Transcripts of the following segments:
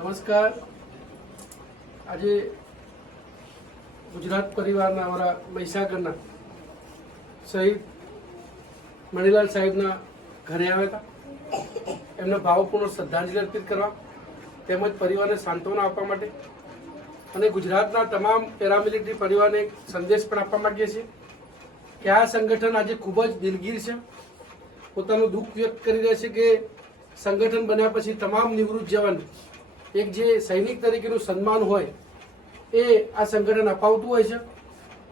નમસ્કાર. આજે ગુજરાત પરિવારના અમારા મહીસાગરના શહીદ મણીલાલ સાહેબના ઘરે આવ્યા હતા. એમને ભાવપૂર્ણ શ્રદ્ધાંજલિ અર્પિત કરવા તેમજ પરિવારને સાંત્વના આપવા માટે અને ગુજરાતના તમામ પેરામિલિટરી પરિવારને એક સંદેશ પણ આપવા માંગીએ છીએ કે આ સંગઠન આજે ખૂબ જ દિલગીર છે. પોતાનું દુઃખ વ્યક્ત કરી રહ્યા છે કે સંગઠન બન્યા પછી તમામ નિવૃત્ત જવાન એક જે સૈનિક તરીકેનું સન્માન હોય એ આ સંગઠન અપાવતું હોય છે,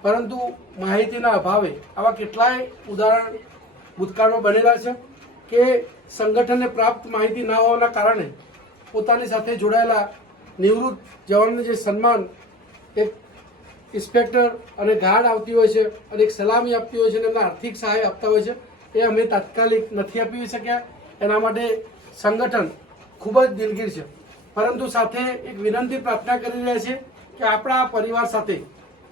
પરંતુ માહિતીના અભાવે આવા કેટલાય ઉદાહરણ ભૂતકાળમાં બનેલા છે કે સંગઠનને પ્રાપ્ત માહિતી ના હોવાના કારણે પોતાની સાથે જોડાયેલા નિવૃત્ત જવાનને જે સન્માન એક ઇન્સ્પેક્ટર અને ગાર્ડ આવતી હોય છે અને એક સલામી આપતી હોય છે અને એમને આર્થિક સહાય આપતા હોય છે, એ અમે તાત્કાલિક નથી આપી શક્યા. એના માટે સંગઠન ખૂબ જ દિલગીર છે, પરંતુ સાથે એક વિનંતી પ્રાર્થના કરી રહ્યા છે કે આપણા પરિવાર સાથે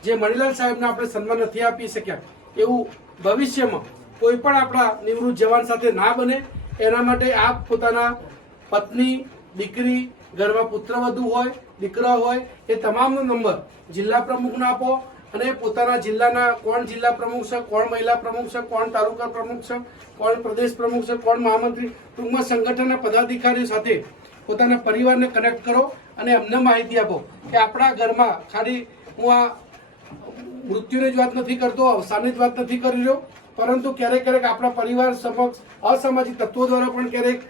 જે મણીલાલ સાહેબને આપણે સન્માન નથી આપી શક્યા એવું ભવિષ્યમાં કોઈ પણ આપણા નિવૃત્ત જવાન સાથે ના બને એના માટે આપ પોતાના પત્ની, દીકરી, ઘરમાં પુત્રવધુ હોય, દીકરા હોય એ તમામનો નંબર જિલ્લા પ્રમુખને આપો અને પોતાના જિલ્લાના કોણ જિલ્લા પ્રમુખ છે, કોણ મહિલા પ્રમુખ છે, કોણ તાલુકા પ્રમુખ છે, કોણ પ્રદેશ પ્રમુખ છે, કોણ મહામંત્રી, ટૂંકમાં સંગઠનના પદાધિકારીઓ સાથે પોતાના પરિવારને કનેક્ટ કરો અને અમને માહિતી આપો કે આપણા ઘરમાં ખાલી હું આ મૃત્યુની જ વાત નથી કરતો, અવસાનની જ વાત નથી કરી રહ્યો, પરંતુ ક્યારેક ક્યારેક આપણા પરિવાર સમક્ષ અસામાજિક તત્વો દ્વારા પણ ક્યારેક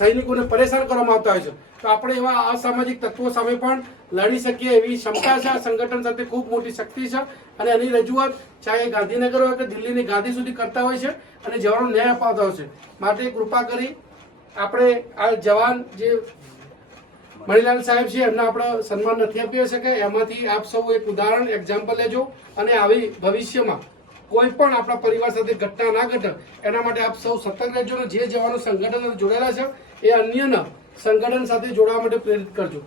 સૈનિકોને પરેશાન કરવામાં આવતા હોય છે. તો આપણે એવા અસામાજિક તત્વો સામે પણ લડી શકીએ એવી ક્ષમતા છે. આ સંગઠન સાથે ખૂબ મોટી શક્તિ છે અને એની રજૂઆત ચાહે ગાંધીનગર હોય કે દિલ્હીની ગાદી સુધી કરતા હોય છે અને જવાનો ન્યાય અપાવતા હોય છે. માટે કૃપા કરી આપણે આ જવાન જે મણીલાલ સાહેબ છે એમને આપણે સન્માન નથી આપી શકાય, એમાંથી આપ સૌ એક ઉદાહરણ એક્ઝામ્પલ લેજો અને આવી ભવિષ્યમાં કોઈ પણ આપણા પરિવાર સાથે ઘટના ના ઘટે એના માટે આપ સૌ સતર્ક રહેજો અને જે જવાનો સંગઠન સાથે જોડાયેલા છે એ અન્યના સંગઠન સાથે જોડાવા માટે પ્રેરિત કરજો.